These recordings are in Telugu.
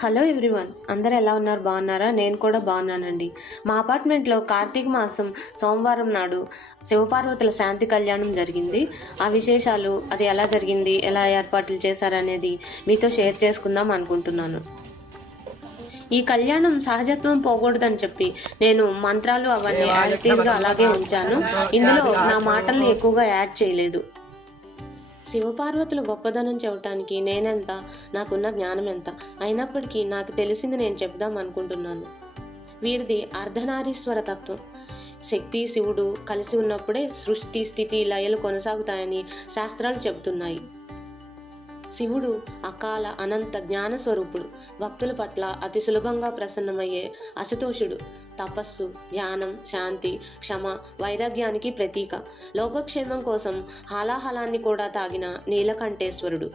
హలో ఎవ్రీవన్, అందరూ ఎలా ఉన్నారు? బాగున్నారా? నేను కూడా బాగున్నానండి. మా అపార్ట్మెంట్లో కార్తీక మాసం సోమవారం నాడు శివపార్వతుల శాంతి కళ్యాణం జరిగింది. ఆ విశేషాలు, అది ఎలా జరిగింది, ఎలా ఏర్పాట్లు చేశారనేది మీతో షేర్ చేసుకుందాం అనుకుంటున్నాను. ఈ కళ్యాణం సహజత్వం పోకూడదని చెప్పి నేను మంత్రాలు అవన్నీ యాజ్ అలాగే ఉంచాను. ఇందులో నా మాటల్ని ఎక్కువగా యాడ్ చేయలేదు. శివపార్వతుల గొప్పదనం చెప్పటానికి నేనెంత, నాకున్న జ్ఞానం ఎంత, అయినప్పటికీ నాకు తెలిసింది నేను చెప్దాం అనుకుంటున్నాను. వీరిది అర్ధనారీశ్వర తత్వం. శక్తి శివుడు కలిసి ఉన్నప్పుడే సృష్టి స్థితి లయలు కొనసాగుతాయని శాస్త్రాలు చెబుతున్నాయి. శివుడు అకాల అనంత జ్ఞాన స్వరూపుడు. భక్తుల పట్ల అతి సులభంగా ప్రసన్నమయ్యే అసతోషుడు. తపస్సు, ధ్యానం, శాంతి, క్షమ, వైరాగ్యానికి ప్రతీక. లోకక్షేమం కోసం హాలాహలాన్ని కూడా తాగిన నీలకంఠేశ్వరుడు.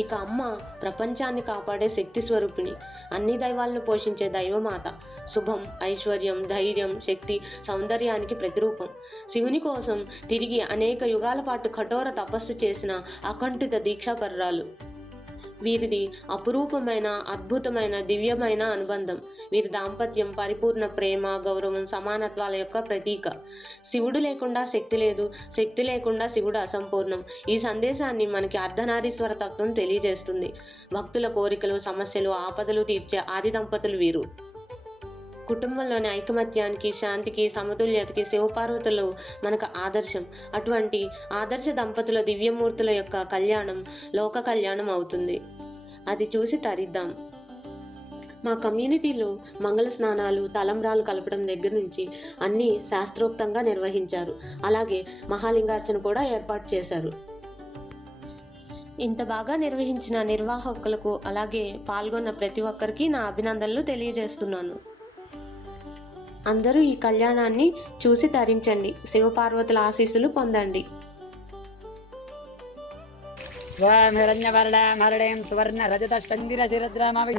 ఇక అమ్మ ప్రపంచాన్ని కాపాడే శక్తి స్వరూపిణి. అన్ని దైవాలను పోషించే దైవమాత. శుభం, ఐశ్వర్యం, ధైర్యం, శక్తి, సౌందర్యానికి ప్రతిరూపం. శివుని కోసం తిరిగి అనేక యుగాల పాటు కఠోర తపస్సు చేసిన అకంఠిత దీక్షాపరురాలు. వీరిది అపురూపమైన, అద్భుతమైన, దివ్యమైన అనుబంధం. వీరి దాంపత్యం పరిపూర్ణ ప్రేమ, గౌరవం, సమానత్వాల యొక్క ప్రతీక. శివుడు లేకుండా శక్తి లేదు, శక్తి లేకుండా శివుడు అసంపూర్ణం. ఈ సందేశాన్ని మనకి అర్ధనారీశ్వర తత్వం తెలియజేస్తుంది. భక్తుల కోరికలు, సమస్యలు, ఆపదలు తీర్చే ఆది దంపతులు వీరు. కుటుంబంలోని ఐకమత్యానికి, శాంతికి, సమతుల్యతకి శివపార్వతులు మనకు ఆదర్శం. అటువంటి ఆదర్శ దంపతుల దివ్యమూర్తుల యొక్క కళ్యాణం లోక కళ్యాణం అవుతుంది. అది చూసి తరిద్దాం. మా కమ్యూనిటీలో మంగళ స్నానాలు, తలంబ్రాలు కలపడం దగ్గర నుంచి అన్నీ శాస్త్రోక్తంగా నిర్వహించారు. అలాగే మహాలింగార్చన కూడా ఏర్పాటు చేశారు. ఇంత బాగా నిర్వహించిన నిర్వాహకులకు, అలాగే పాల్గొన్న ప్రతి ఒక్కరికి నా అభినందనలు తెలియజేస్తున్నాను. అందరూ ఈ కళ్యాణాన్ని చూసి తరించండి. శివపార్వతుల ఆశీస్సులు పొందండి. సువర్ణ రజత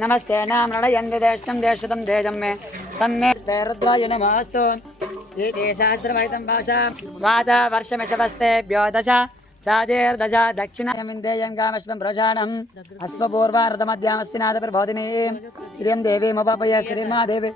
నమస్తే నామృతం దేశం తేజం మే తన్మే రుద్రాయ నమస్తు. సహస్రమైతం భాషా వాత వర్షమిషవస్తేభ్యో దశ రాజేర్దశ దక్షిణమిందేయం కామశ్వం ప్రజానం అశ్వపూర్వారథమధ్యామస్తి నాద ప్రబోధిని శ్రీయం దేవీముపయ శ్రీమాదేవి.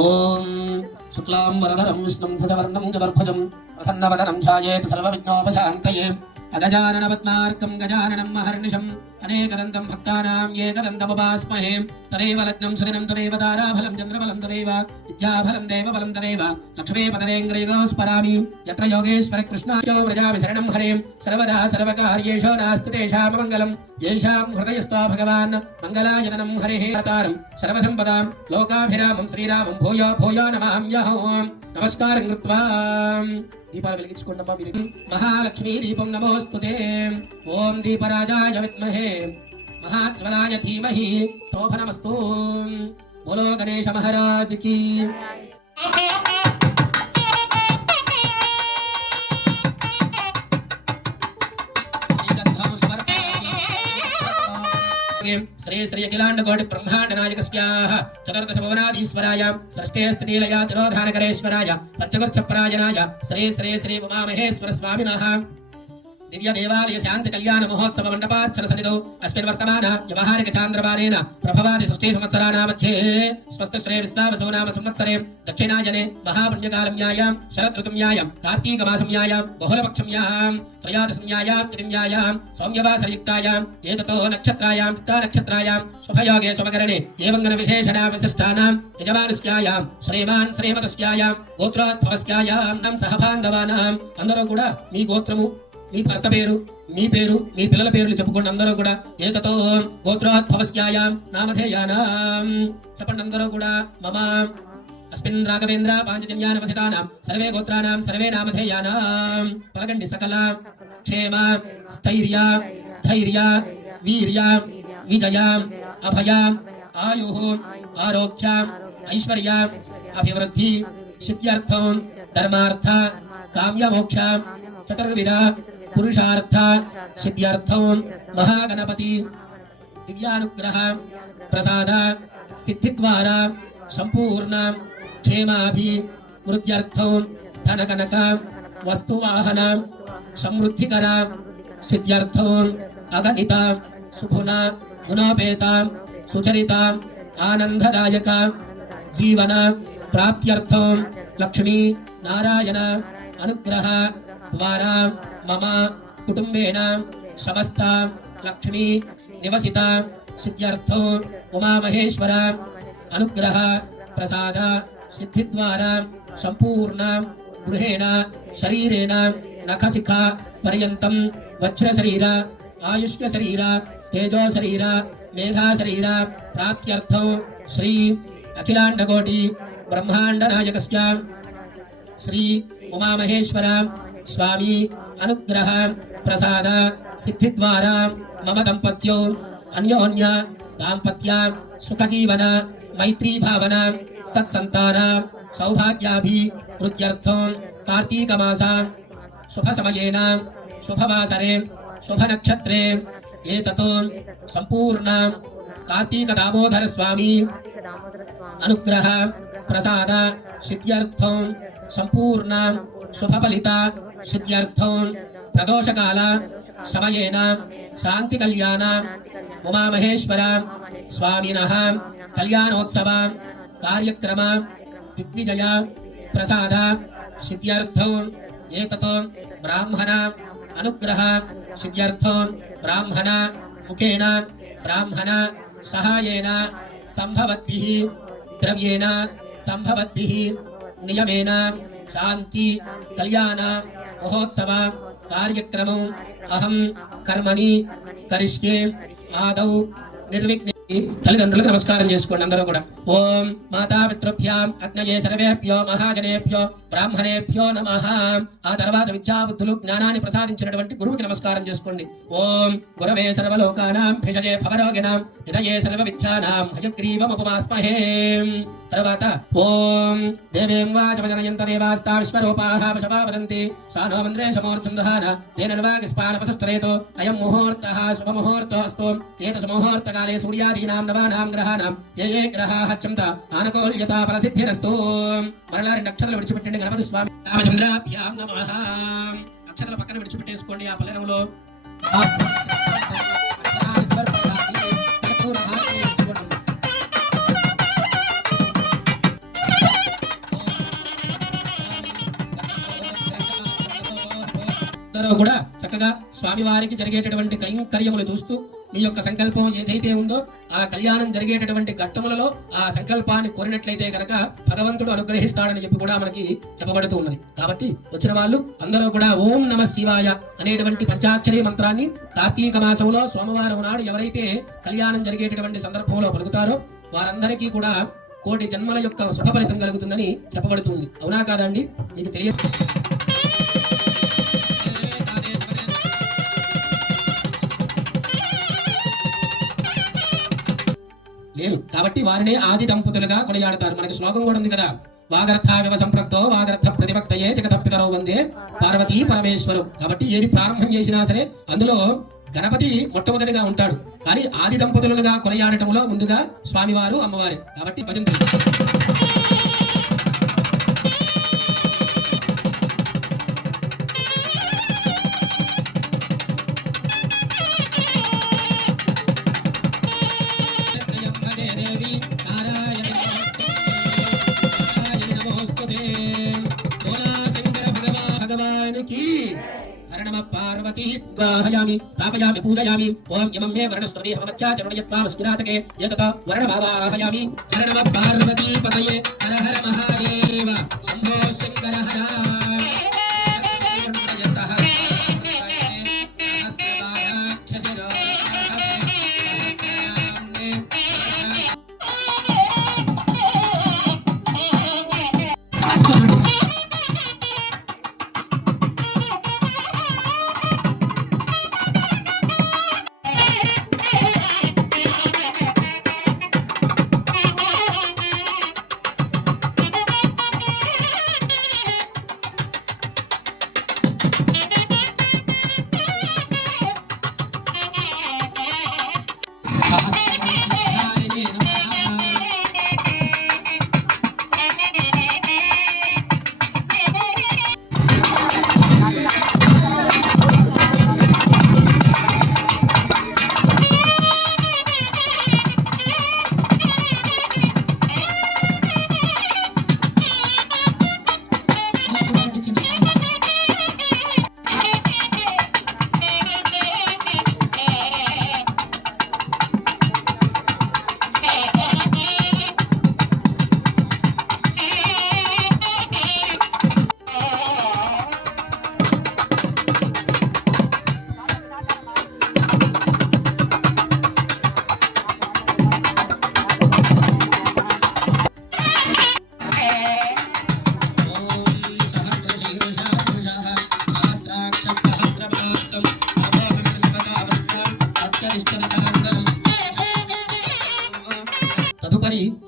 ఓం శుక్లాం వరదరం విష్ణుం శశవర్ణం చతుర్భుజం ప్రసన్నవదనం ధ్యాయేత్ సర్వవిఘ్నోపశాంతయే అగజానన పద్మార్కం గజాననం మహర్నిశం అనేకదంతం భక్తానాం ఏకదంతముపాస్మహే తదేవ లగ్నం సుదినం తదేవ తారాఫలం చంద్రఫలం తదేవ విద్యాఫలం దేవఫలం తదేవ లక్ష్మీపతేంద్రియగోస్మరామి యత్ర యోగేశ్వర కృష్ణాయో వ్రజామి శరణం హరేం సర్వదా సర్వకార్యేషు నాస్తి తేషామమంగళం యేషాం హృదయస్థో భగవాన్ మంగళాయతనం హరిః అవతారం సర్వసంపదాం లోకాభిరామం శ్రీరామం భూయో భూయో నమామ్యహం నమస్కారం కృత్వా దీపాలు వెలిగించుకుంటామా ఇది మహాలక్ష్మీ దీపం నమోస్తుతే ఓం దీపరాజాయ విద్మహే మహాజ్వలాయ ధీమహి శోభనమస్తు బోలో గణేశ మహారాజ్ కి శ్రీ శ్రీ అఖిలాండ కోటి బ్రహ్మాండ నాయకస్యాః చతుర్దశ భువనాధీశ్వరాయ సృష్టే స్థితి లయ తిరోధానకరేశ్వరాయ పంచగుచ్చప్రాయణాయ శ్రీ శ్రీ శ్రీ ఉమామహేశ్వర స్వామినః దివ్య దేవాలయ శాంతి కళ్యాణ మహోత్సవ మండపార్చన సన్నిధౌ అస్మిన్ వర్తమాన వ్యవహారిక చాంద్రమానేన ప్రభవాది షష్ఠీ సంవత్సరాణా మధ్యే స్వస్తి శ్రీ విశ్వావసో నామ సంవత్సరే దక్షిణాయనే మహాపుణ్యకాలమ్యాయాం శరదృతుమ్యాయాం కార్తీకమాసమ్యాయాం బహుళపక్షమ్యాయాం త్రయోదశమ్యాయాం తిథిమ్యాయాం సౌమ్యవాసరయుక్తాయాం ఏతతో నక్షత్రాయాం నక్షత్రాయాం శుభయోగే శుభకరణే ఏవంగన విశేషణా విశిష్టానాం యజమానస్యాయాం శ్రీమాన్ శ్రీమతస్యాయాం గోత్రోద్భవస్యాయాం నం సహబాంధవానాం అందరూ కూడా మీ గోత్రము మీ భర్త పేరు మీ పేరు మీ పిల్లల పేర్లు చెప్పుకోండి అందరూ కూడా ఏకతో గోత్రోద్భవస్యాయాం నామధేయానాం చెప్పండి అందరూ కూడా మమ అస్మిన్ రాఘవేంద్ర పాంచజన్యానవసితానాం సర్వే గోత్రానాం సర్వే నామధేయానాం పలకండి సకల క్షేమ స్థైర్య ధైర్య వీర్య విజయ అభయ ఆయు ఆరోగ్య ఐశ్వర్య అభివృద్ధి సిద్ధ్యర్థం ధర్మార్థ కామ్యమోక్ష చతుర్విధ పురుషార్థ సిద్ధ్యర్థం మహాగణపతి దివ్యానుగ్రహ ప్రసాద సిద్ధిద్వారా సంపూర్ణ క్షేమాభివృద్ధ్యర్థం ధనకనక వస్తువాహన సమృద్ధికర సిద్ధ్యర్థం అగణిత సుగుణ గుణోపేత సుచరిత ఆనందదాయక జీవన ప్రాప్త్యర్థం లక్ష్మీ నారాయణ అనుగ్రహ ద్వారా మమ కుటుంబేన సమస్త లక్ష్మీ నివసిత సిద్ధ్యర్థో ఉమామహేశ్వర అనుగ్రహ ప్రసాద సిద్ధిద్వారా సంపూర్ణ గృహేణ శరీరేణ నఖశిఖ పర్యంతం వజ్ర శరీర ఆయుష్య శరీర తేజో శరీర మేధా శరీర ప్రాప్త్యర్థం శ్రీ అఖిలాండకోటి బ్రహ్మాండ నాయకస్య శ్రీ ఉమామహేశ్వర స్వామి అనుగ్రహ ప్రసాద సిద్ధిద్వారా మమ దంపత్యో అన్యోన్య దాంపత్య సుఖజీవన మైత్రీ భావన సత్సంతాన సౌభాగ్యాభివృద్ధ్యర్థం కార్తీకమాస శుభ సమయేన శుభవాసరే శుభనక్షత్రే ఏతతో సంపూర్ణ కార్తీక దామోదర స్వామి అనుగ్రహ ప్రసాద సిద్ధ్యర్థం సంపూర్ణ శుభఫలిత సిద్ధ్యర్థం ప్రదోషకాల సమయేన శాంతి కళ్యాణ ఉమామహేశ్వర స్వామినః కళ్యాణోత్సవ కార్యక్రమ దిగ్విజయ ప్రసాద సిద్ధ్యర్థం ఏతతో బ్రాహ్మణ అనుగ్రహ సిద్ధ్యర్థం బ్రాహ్మణ ముఖేన బ్రాహ్మణ సహాయేన సంభవద్భిః ద్రవ్యేన సంభవద్భిః నియమేన శాంతి కళ్యాణ మహోత్సవ కార్యక్రమం అహం కర్మణి కరిష్యే ఆదౌ నిర్విఘ్నే. తల్లిదండ్రులకు నమస్కారం చేసుకోండి అందరూ కూడా. ఓం మాతాపితృభ్యాం అగ్నయే సర్వేభ్యో మహాజనేభ్యో బ్రాహ్మణేభ్యో నమః. ఆ తర్వాత విద్యాబుద్ధులు జ్ఞానాన్ని ప్రసాదించినటువంటి గురువుకి నమస్కారం చేసుకోండి. ఓం గురవే సర్వలోకానాం భిషజే భవరోగిణాం నిధయే సర్వ విద్యానాం హయగ్రీవముపమాస్మహే. తర్వాత ఓం దేవేం వాచమజనయంత దేవాస్తా విశ్వరూపాః వశవా వదంతి సానో మంత్రే సమూర్ధం దహాన తేన నిర్వాగిస్పానపసస్తరేతో అయం ముహూర్తః శుభముహూర్తోऽस्तु. ఏతస్ ముహూర్తకాలే సూర్యాదీనాం నవానాం గ్రహాణాం ఏ ఏ గ్రహాః చంత ఆనుకూల్యతా ఫలసిద్ధిరస్తు. మరలా రెండు అక్షతలు విడిచిపెట్టండి గణపతి స్వామి. రామచంద్రాభ్యాం నమః. అక్షతల పక్కన విడిచిపెట్టేసుకోండి ఆ పల్లెరంలో. కూడా చక్కగా స్వామివారికి జరిగేటటువంటి కైంకర్యములు చూస్తూ మీ యొక్క సంకల్పం ఏదైతే ఉందో ఆ కళ్యాణం జరిగేటటువంటి ఘట్టములలో ఆ సంకల్పాన్ని కోరినట్లయితే గనక భగవంతుడు అనుగ్రహిస్తాడని చెప్పి కూడా మనకి చెప్పబడుతూ ఉన్నది. కాబట్టి వచ్చిన వాళ్ళు అందరూ కూడా ఓం నమ శివాయ అనేటువంటి పంచాక్షరి మంత్రాన్ని కార్తీక మాసంలో సోమవారం నాడు ఎవరైతే కళ్యాణం జరిగేటటువంటి సందర్భంలో పలుకుతారో వారందరికీ కూడా కోటి జన్మల యొక్క శుభ ఫలితం కలుగుతుందని చెప్పబడుతుంది. అవునా కాదండి? మీకు తెలియదు లేరు కాబట్టి వారినే ఆది దంపతులుగా కొనియాడతారు. మనకి శ్లోకం కూడా ఉంది కదా, వాగర్థావివ సంప్రక్తో వాగర్థ ప్రతిభక్తయే జగతప్పితరో వందే పార్వతీ పరమేశ్వరు. కాబట్టి ఏది ప్రారంభం చేసినా సరే అందులో గణపతి మొట్టమొదటిగా ఉంటాడు. కానీ ఆది దంపతులుగా కొనియాడటంలో ముందుగా స్వామివారు అమ్మవారి. కాబట్టి భజంతులు पार्वती वाहयामि स्थापयामि पूजयामि ओम यमं मे वर्णस्वती हमवच्चा चरणयत्वामस्मिराचके यतत वर्णभावाहयामि हर नमः पार्वती पतये हर हर महादेव शंभो शंकर हर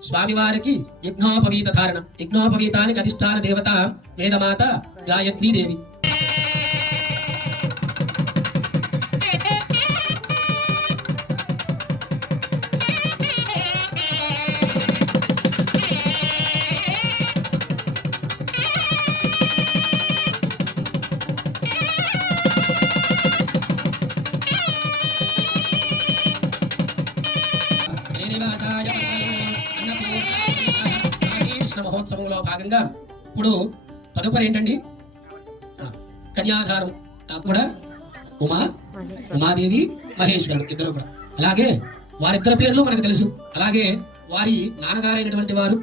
స్వామివారికి యజ్ఞోపవీత ధారణ. యజ్ఞోపవీతానికి అధిష్టాన దేవత వేదమాత గాయత్రీ దేవి. మహోత్సవంలో భాగంగా ఇప్పుడు తదుపరి ఏంటండి, కన్యాదానం. కూడా ఉమాదేవి మహేశ్వరుడు ఇద్దరు కూడా. అలాగే వారిద్దరి పేర్లు మనకు తెలుసు. అలాగే వారి నాన్నగారైనటువంటి వారు,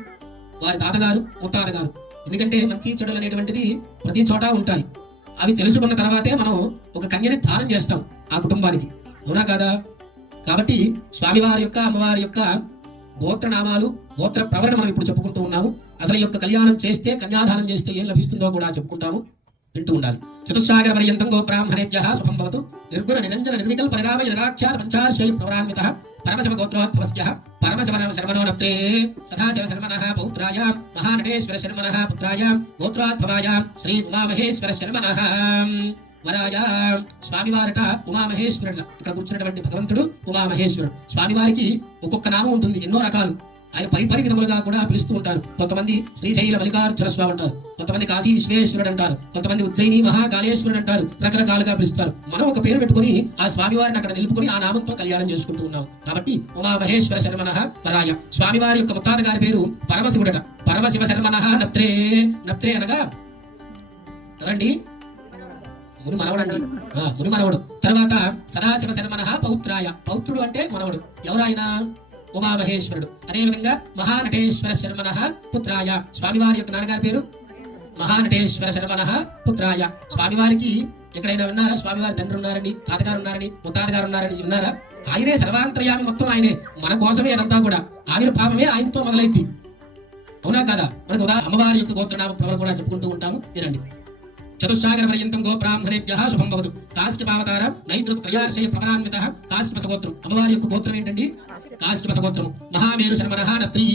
వారి తాతగారు, ముత్తాతగారు. ఎందుకంటే మంచి చెడులు అనేటువంటిది ప్రతి చోట ఉంటాయి. అవి తెలుసుకున్న తర్వాతే మనం ఒక కన్యని దానం చేస్తాం ఆ కుటుంబానికి. అవునా కాదా? కాబట్టి స్వామివారి యొక్క అమ్మవారి యొక్క గోత్రనామాలు, గోత్ర ప్రవరణ మనం ఇప్పుడు చెప్పుకుంటూ ఉన్నాము. అసలు ఈ యొక్క కళ్యాణం చేస్తే, కన్యాదానం చేస్తే ఏం లభిస్తుందో కూడా చెప్పుకుంటాము, వింటూ ఉండాలి. చతుస్సాగర పర్యంతం గో బ్రాహ్మణేభ్యః శుభం భవతు. నిర్గుణ నిరంజన నిర్వికల్ప నిరామ నిరాఖ్యాత పంచార్షై ప్రవరాన్వితః పరమశివ గోత్రోద్భవస్యః పరమశివ శర్మణో నప్తే సదాశివ శర్మణః పౌత్రాయ మహానటేశ్వర శర్మణః పుత్రాయ గోత్రోద్భవాయ శ్రీ ఉమామహేశ్వర శర్మణః వరాయ. స్వామివారట ఉమామహేశ్వరుడు. ఇక్కడ కూర్చున్నటువంటి భగవంతుడు ఉమామహేశ్వరుడు. స్వామివారికి ఒక్కొక్క నామం ఉంటుంది, ఎన్నో రకాలు. ఆయన పరిపరి విధములుగా కూడా పిలుస్తూ ఉంటారు. కొంతమంది శ్రీశైల మల్లికార్జున స్వామి అంటారు, కొంతమంది కాశీ విశ్వేశ్వరుడు అంటారు, కొంతమంది ఉజ్జయిని మహాకాళేశ్వరుడు అంటారు. రకరకాలుగా పిలుస్తారు. మనం ఒక పేరు పెట్టుకుని ఆ స్వామివారిని అక్కడ నిలుపుకొని ఆ నామంతో కళ్యాణం చేసుకుంటూ ఉన్నాం. కాబట్టి ఉమామహేశ్వర శర్మణః వరాయ. స్వామివారి యొక్క ముత్తాత గారి పేరు పరమశివుడట. పరమశివ శర్మణః నప్త్రే. నప్త్రే అనగా ఎవరండి? ముని మనవడండి. ముని మనవడు. తర్వాత సదాశివ శర్మణ పౌత్రాయ. పౌత్రుడు అంటే మనవడు. ఎవరాయన? ఉమామహేశ్వరుడు. అదేవిధంగా మహానటేశ్వర శర్మణ పుత్రాయ. స్వామివారి యొక్క నాన్నగారి పేరు మహానటేశ్వర శర్మణ పుత్రాయ. స్వామివారికి ఎక్కడైనా విన్నారా స్వామివారి తండ్రి ఉన్నారని, తాతగారు ఉన్నారని, ముత్తాతగారు ఉన్నారని విన్నారా? ఆయనే సర్వాంతర్యామి, మొత్తం ఆయనే. మన కోసమే అదంతా కూడా. ఆవిర్భావమే ఆయనతో మొదలైంది. అవునా కాదా? మనకు అమ్మవారి యొక్క గోత్రనామ ప్రవర కూడా చెప్పుకుంటూ ఉంటాము. వినండి. చతుస్సాగర పర్యంతం గో బ్రాహ్మణేభ్యః శుభం భవతు. కాశ్యపావతార నైతృ త్రయార్షయ ప్రవరాన్వితః కాశ్యపస గోత్రం. అమ్మవారి యొక్క గోత్రం ఏంటండి? కాశ్యపస గోత్రం. మహామేరు శర్మణః నత్రీ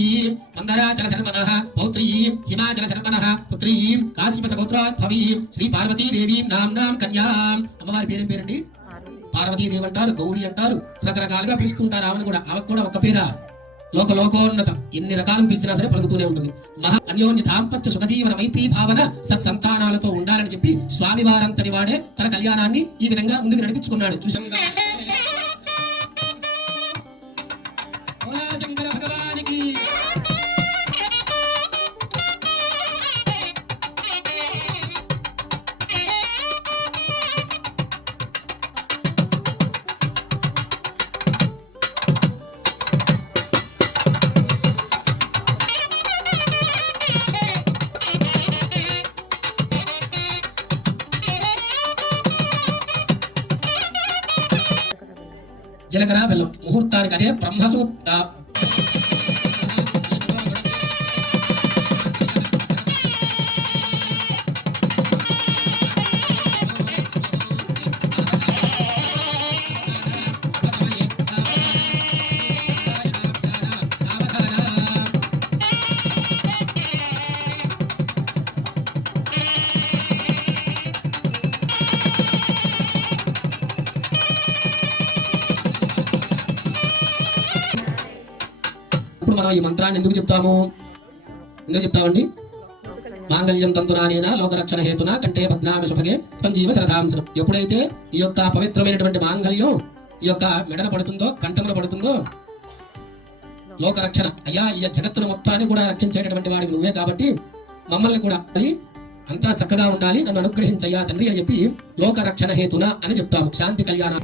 మందరాచల శర్మణః పౌత్రీ హిమాచల శర్మణః పుత్రీ కాశ్యపస గోత్రోద్భవీ శ్రీ పార్వతీ దేవీ నామ్నాం కన్యాం. అమ్మవారి పేరేం పేరండి? పార్వతీదేవి అంటారు, గౌరీ అంటారు, రకరకాలుగా పిలుస్తుంటారు. ఆమెను కూడా, ఆమెకు కూడా ఒక పేరా? లోకోన్నత. ఎన్ని రకాలుగా పిలిచినా సరే పలుకుతూనే ఉంటుంది. మహా అన్యోన్య దాంపత్య సుఖజీవన మైత్రీ భావన సత్సంతానాలతో ఉండాలని చెప్పి స్వామివారంతటి వాడే తన కళ్యాణాన్ని ఈ విధంగా ముందుకు నడిపించుకున్నాడు. చూసాం. శంకర భగవానికి జీలకర్ర బెల్లం ముహూర్తానికి అదే బ్రహ్మసూత్ర. ఇప్పుడు మనం ఈ మంత్రాన్ని ఎందుకు చెప్తామండి? మాంగళ్యం తంతునానేన లోకరక్షణ హేతున కంటే భద్నామి శుభగే సంజీవ శరధాంసనం. ఎప్పుడైతే ఈ యొక్క పవిత్రమైనటువంటి మాంగళ్యం ఈ యొక్క మెడన పడుతుందో, కంఠమున పడుతుందో, లోకరక్షణ, అయ్యా ఈ జగత్తును మొత్తాన్ని కూడా రక్షించేటటువంటి వాడికి నువ్వే కాబట్టి మమ్మల్ని కూడా అంతా చక్కగా ఉండాలి, నన్ను అనుగ్రహించయ్యా తండ్రి అని చెప్పి లోకరక్షణ హేతున అని చెప్తాము. శాంతి కళ్యాణ.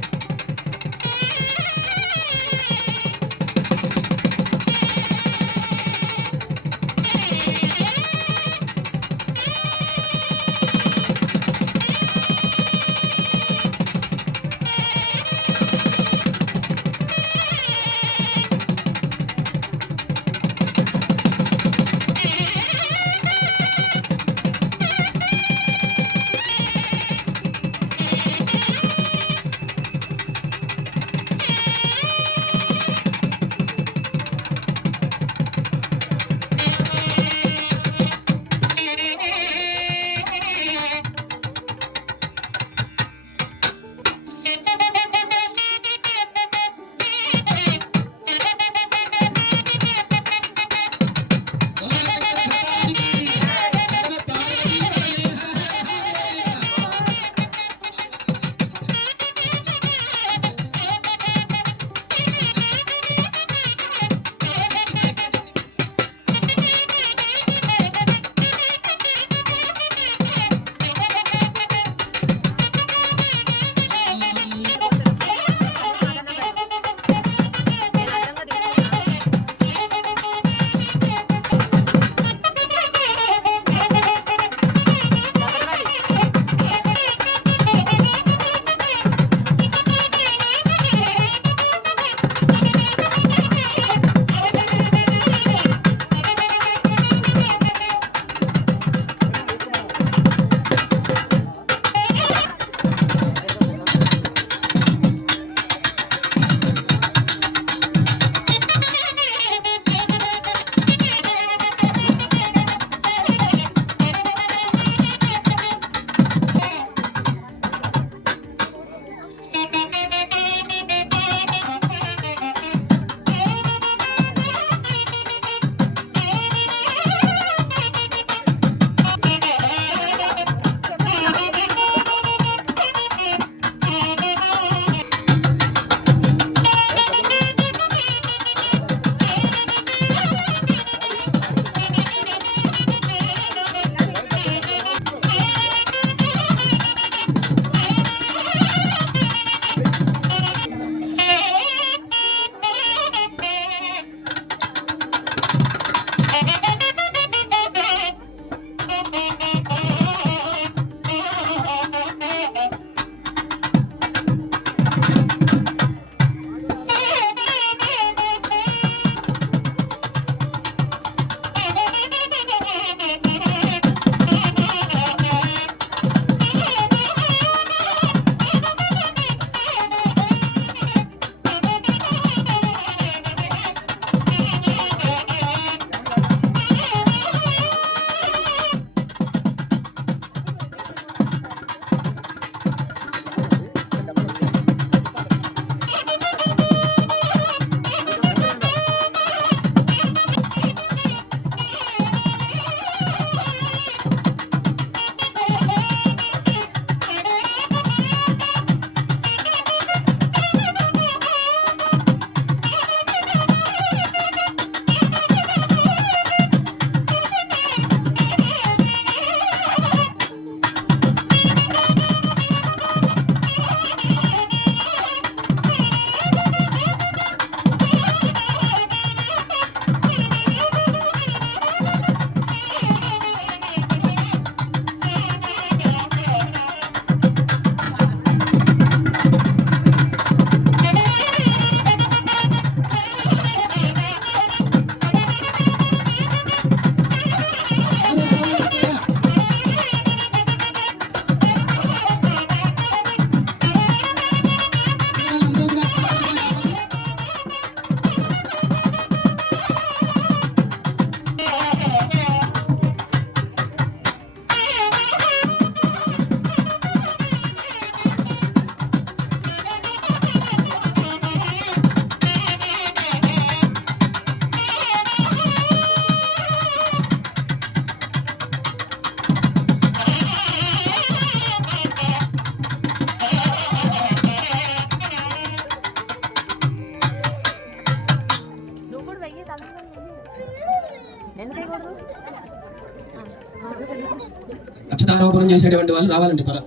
అక్షతారోపణం చేసేటువంటి వాళ్ళు రావాలండి త్వర.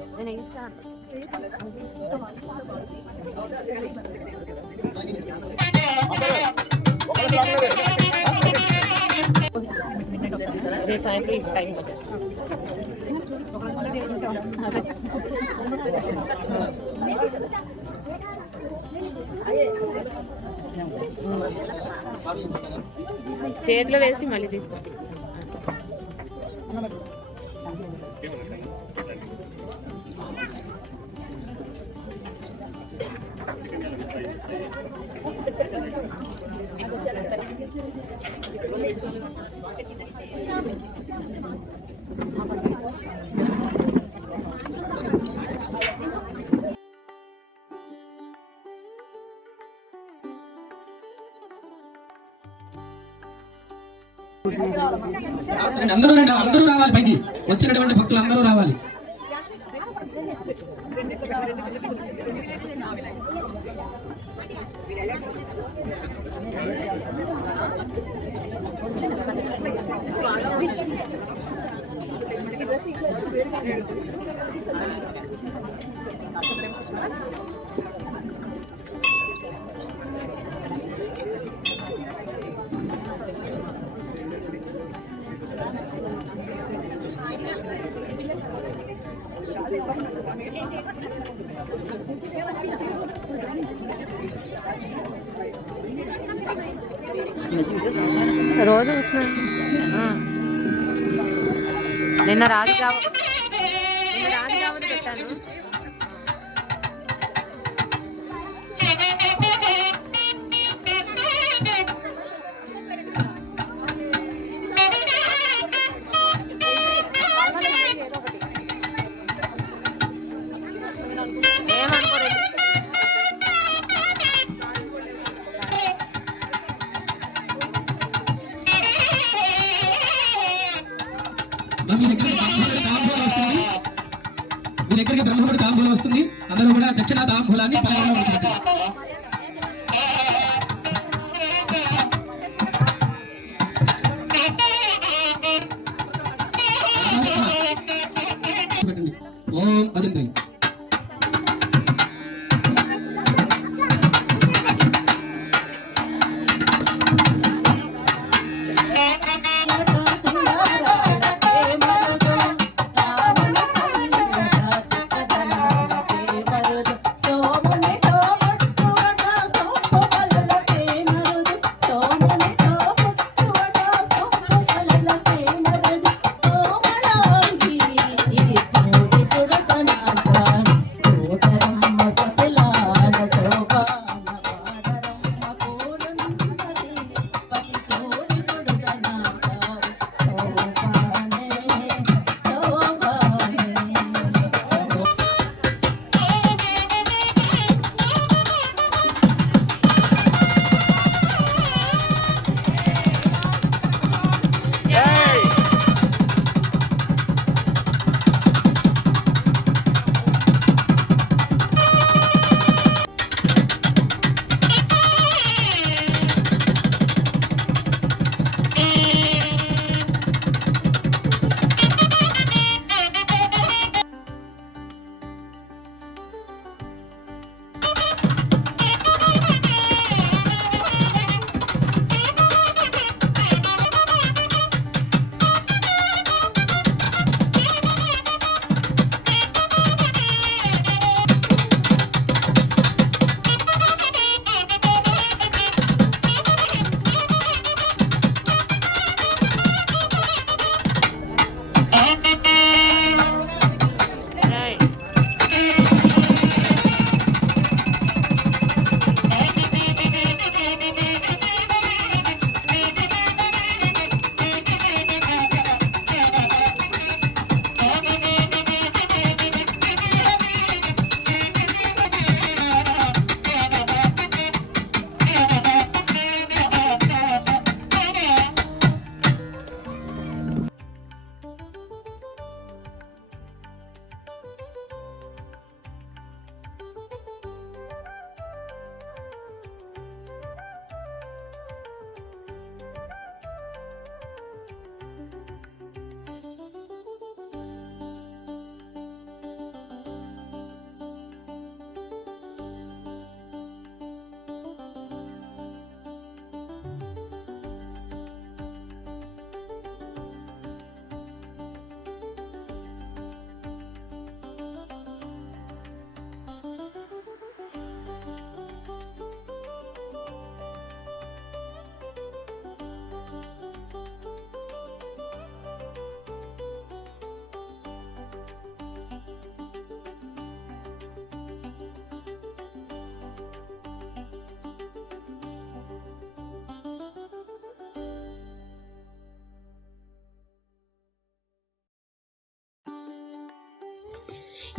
చేతిలో వేసి మళ్ళీ తీసుకో. అందరూ రండి, అందరూ రావాలి, పైకి వచ్చినటువంటి భక్తులు అందరూ రావాలి. రోజు వస్తున్నాను. నిన్న రాజు కావాలి పెట్టాను. మీ దగ్గరికి బ్రహ్మముడి తాంబూలం వస్తుంది. అందరూ కూడా దక్షిణ తాంబూలాన్ని పలకలో ఉంచండి. ఓం అజంత్రి. So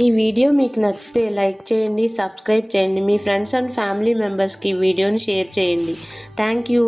ఈ వీడియో మీకు నచ్చితే లైక్ చేయండి, సబ్స్క్రైబ్ చేయండి, మీ ఫ్రెండ్స్ అండ్ ఫ్యామిలీ మెంబర్స్కి ఈ వీడియోని షేర్ చేయండి. Thank you.